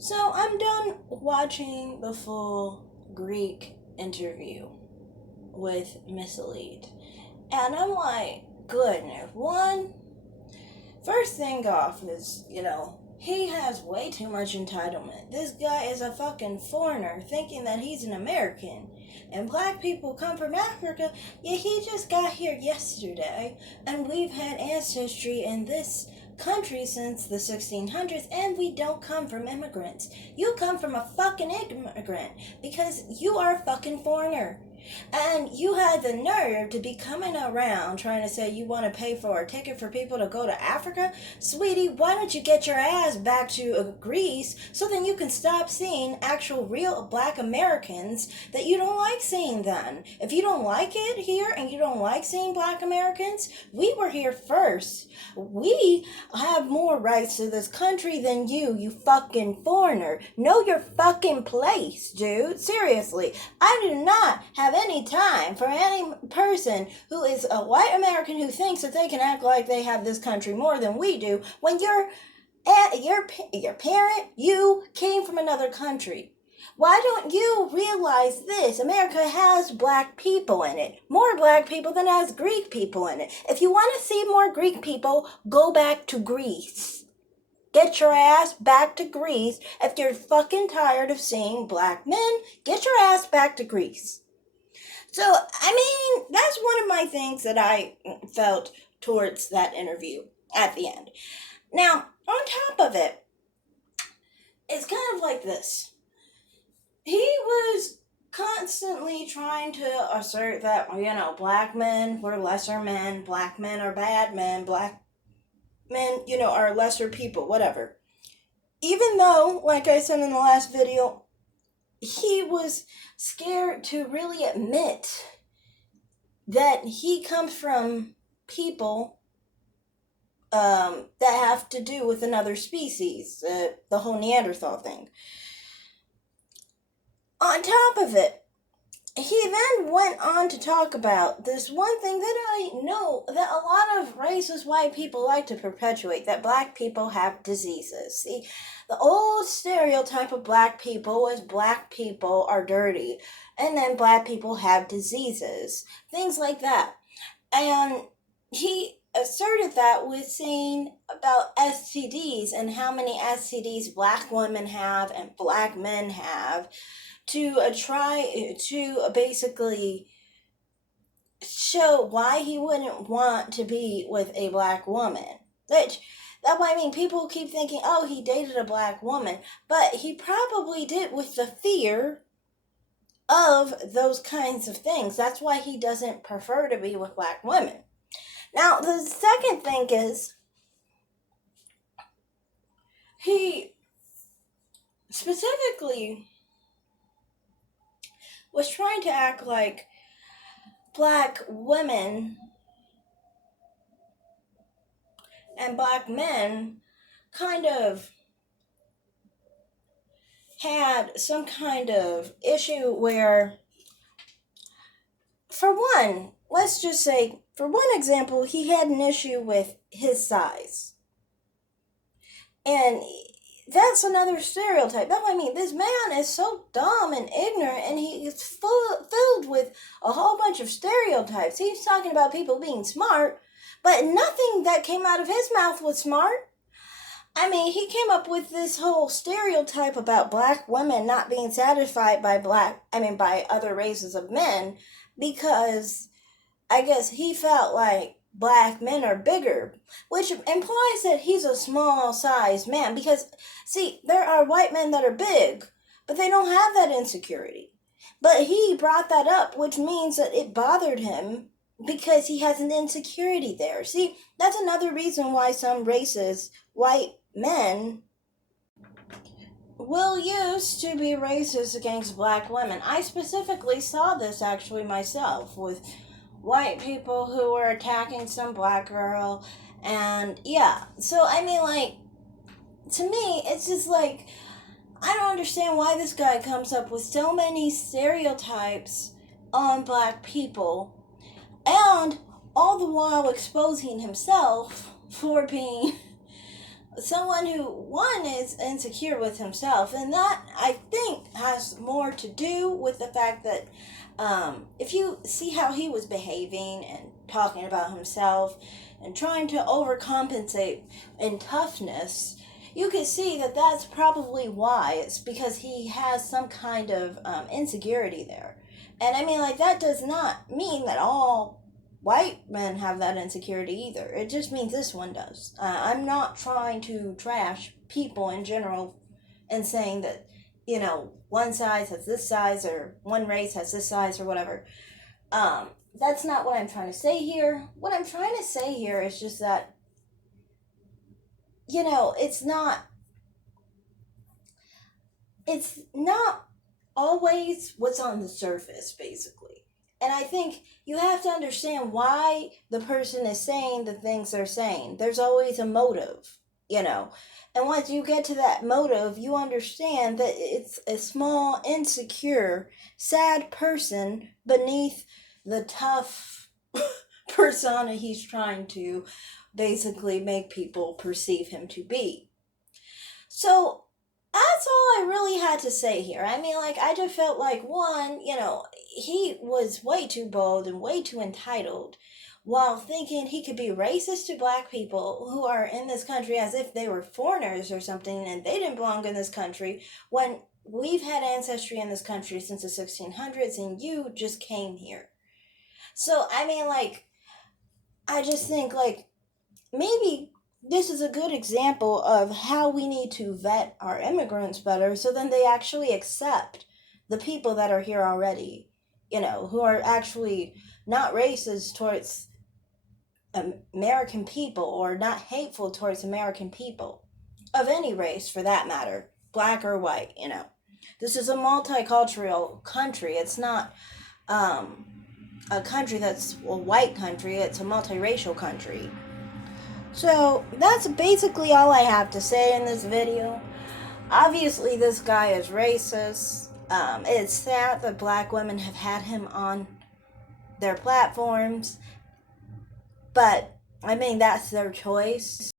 So I'm done watching the full Greek interview with Miss Elite. And I'm like, goodness, first thing off is, he has way too much entitlement. This guy is a fucking foreigner thinking that he's an American. And black people come from Africa. Yeah, he just got here yesterday. And we've had ancestry in this country since the 1600s, and we don't come from immigrants. You come from a fucking immigrant because you are a fucking foreigner. And you had the nerve to be coming around trying to say you want to pay for a ticket for people to go to Africa? Sweetie, why don't you get your ass back to Greece so then you can stop seeing actual real black Americans that you don't like seeing then? If you don't like it here and you don't like seeing black Americans, we were here first. We have more rights to this country than you fucking foreigner. Know your fucking place, dude. Seriously. I do not have any time for any person who is a white American who thinks that they can act like they have this country more than we do when your parent, you came from another country. Why don't you realize this? America has black people in it. More black people than has Greek people in it. If you want to see more Greek people, go back to Greece. Get your ass back to Greece. If you're fucking tired of seeing black men, get your ass back to Greece. So, I mean, that's one of my things that I felt towards that interview at the end. Now, on top of it, it's kind of like this. He was constantly trying to assert that, black men were lesser men, black men are bad men, black men, are lesser people, whatever. Even though, like I said in the last video, he was scared to really admit that he comes from people that have to do with another species, the whole Neanderthal thing. On top of it, he then went on to talk about this one thing that I know that a lot of racist white people like to perpetuate, that black people have diseases. See, the old stereotype of black people was black people are dirty, and then black people have diseases, things like that. And he asserted that with saying about STDs and how many STDs black women have and black men have to try to basically show why he wouldn't want to be with a black woman. Which, that way, I mean, people keep thinking, oh, he dated a black woman, but he probably did with the fear of those kinds of things. That's why he doesn't prefer to be with black women. Now, the second thing is, he specifically was trying to act like black women and black men kind of had some kind of issue where, for one, let's just say, for one example, he had an issue with his size. And that's another stereotype. That's what I mean. This man is so dumb and ignorant, and he is filled with a whole bunch of stereotypes. He's talking about people being smart, but nothing that came out of his mouth was smart. I mean, he came up with this whole stereotype about black women not being satisfied by by other races of men, because I guess he felt like black men are bigger, which implies that he's a small sized man. Because, see, there are white men that are big, but they don't have that insecurity. But he brought that up, which means that it bothered him because he has an insecurity there. See, that's another reason why some races, white men, will use to be racist against black women. I specifically saw this actually myself with white people who were attacking some black girl. And yeah, so I mean, like, to me, it's just like, I don't understand why this guy comes up with so many stereotypes on black people, and all the while exposing himself for being someone who, one, is insecure with himself, and that, I think, has more to do with the fact that if you see how he was behaving and talking about himself and trying to overcompensate in toughness, you can see that that's probably why. It's because he has some kind of insecurity there. And I mean, like, that does not mean that all white men have that insecurity either. It just means this one does. I'm not trying to trash people in general and saying that, one size has this size or one race has this size or whatever. That's not what I'm trying to say here. What I'm trying to say here is just that, it's not always what's on the surface, basically. And I think you have to understand why the person is saying the things they're saying. There's always a motive, you know. And once you get to that motive, you understand that it's a small, insecure, sad person beneath the tough persona he's trying to basically make people perceive him to be. So that's all I really had to say here. I mean, like, I just felt like, one, he was way too bold and way too entitled while thinking he could be racist to black people who are in this country as if they were foreigners or something and they didn't belong in this country when we've had ancestry in this country since the 1600s and you just came here. So, I mean, like, I just think, like, maybe this is a good example of how we need to vet our immigrants better so then they actually accept the people that are here already, who are actually not racist towards American people or not hateful towards American people of any race for that matter, black or white. This is a multicultural country. It's not a country that's a white country, it's a multiracial country. So that's basically all I have to say in this video. Obviously, this guy is racist. It's sad that black women have had him on their platforms, but I mean, that's their choice.